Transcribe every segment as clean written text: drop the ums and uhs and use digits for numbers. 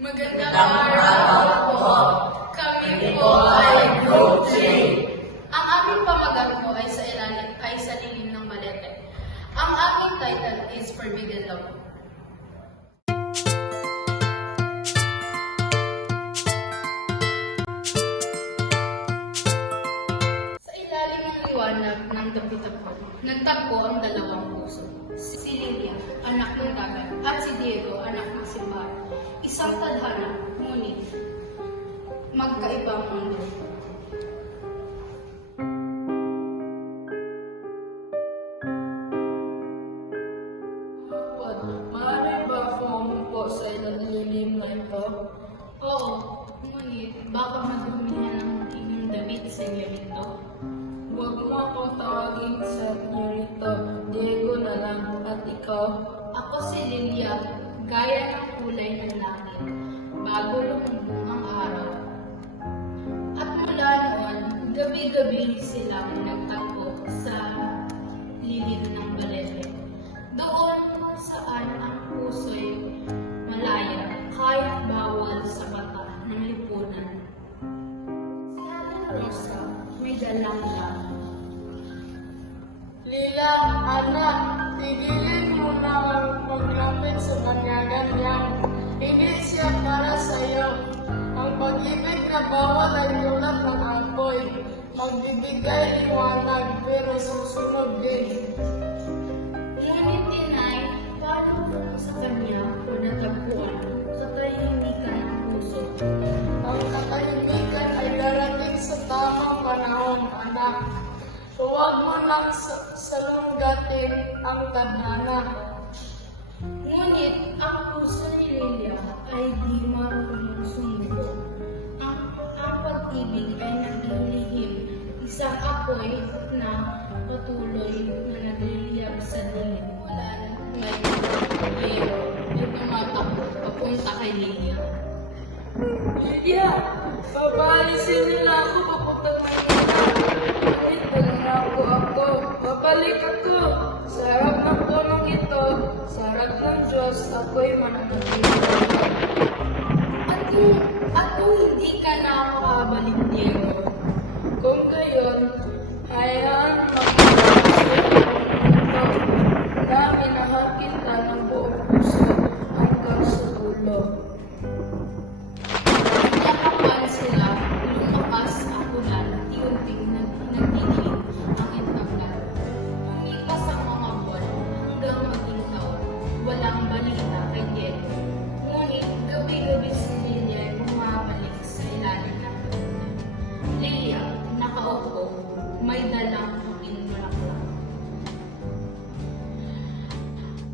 Magandang araw po. Kami po ay Group 3. Ang aming pamagat po ay sa lilim ng Balete. Ang aking title is Forbidden Love. Sa ilalim ng liwanag ng dapi-tapo, nagtagpo ang dalawang puso. Si Lilia, anak ng dagat, at si Diego, anak ng simbahan. Isang tadhana, ngunit magkaibang mundo. Maaari ba akong umupo sa ilalim na ito? Oo, ngunit baka madumihan ang inyong damit sa inyo. Huwag mo akong tawagin sa senyorito. Diego na lang. At ikaw? Ako si Lilia, gaya ng kulay ng langit, bago lumubog ang araw. At mula noon, gabi-gabi silang nagtagpo sa lilim ng Balete. Doon kung saan ang puso'y malaya, kahit bawal sa mata ng lipunan. Si Ate Rosa may dalang lang. Lila, anak, tigilin mo na ang paglapit sa kanya ganyan. Hindi siya para sa iyo. Ang pag-ibig na bawal ay tulad ng apoy. Magbibigay liwanag pero susunod din. Ngunit inay, paano kung sa kanya o natagpuan sa katahimikan ng puso? Ang katahimikan ay darating sa tamang panahon, anak. Huwag mo nang salunggatin ang tadhana. Ngunit ang puso ni Lilia ay di marunong sumuko. Ang pag-ibig ay naglilihim, isang apoy na patuloy na nagliliyab sa dilim. Wala ngayon, Leo ay tumatakbo papunta kay Lilia. Lydia, papaalisin nila ako papuntang Manila. Ngunit nangako ako, babalik ako. Sa harap ng punong ito, sa harap ng Diyos, ako'y mananatili. At kung hindi ka na makabalik, Diego, Kung gayon, hayaan magkakasin ito na minahal kita ng buong puso hanggang sa dulo. nakapan sila, lumakas ang ulan, unti-unting nagdidilim ang intanggal. Umipas ang mga buwan hanggang maging taon, walang balita kay Diego. Ngunit gabi-gabi si Lilia ay bumabalik sa ilalim ng Balete. Lilia, nakaupo, may dalang puting bulaklak.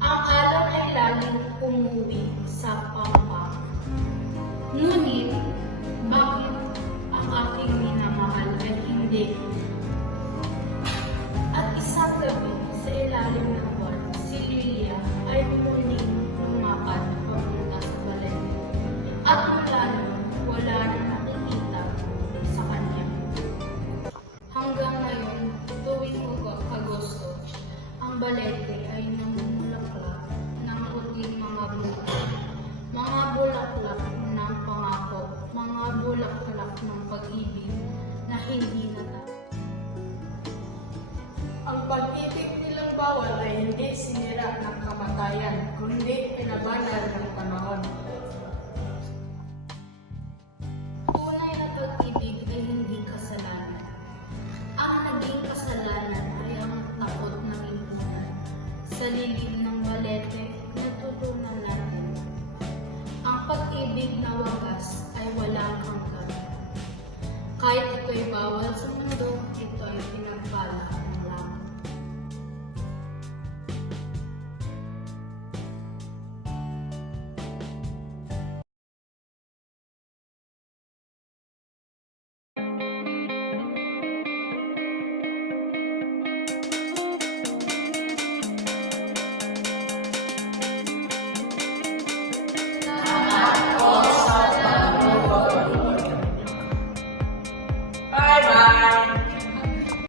Ang alon ay laging umuwi sa pampa. Ngunit, bakit ang aking minamahal ay hindi? At isang gabi, sa ilalim ng buwan, si Lilia ay muling lumakad papunta sa Balete. At mula noon, wala na nakikita sa kanya. Hanggang ngayon, tuwing Agosto, ang Balete ay namumulaklak ng puting mga bunga. Mga bulaklak ng pangako, mga bulaklak ng pag-ibig na hindi natapos. Ang pag-ibig nilang bawal ay hindi sinira ng kamatayan, kundi pinabanal ng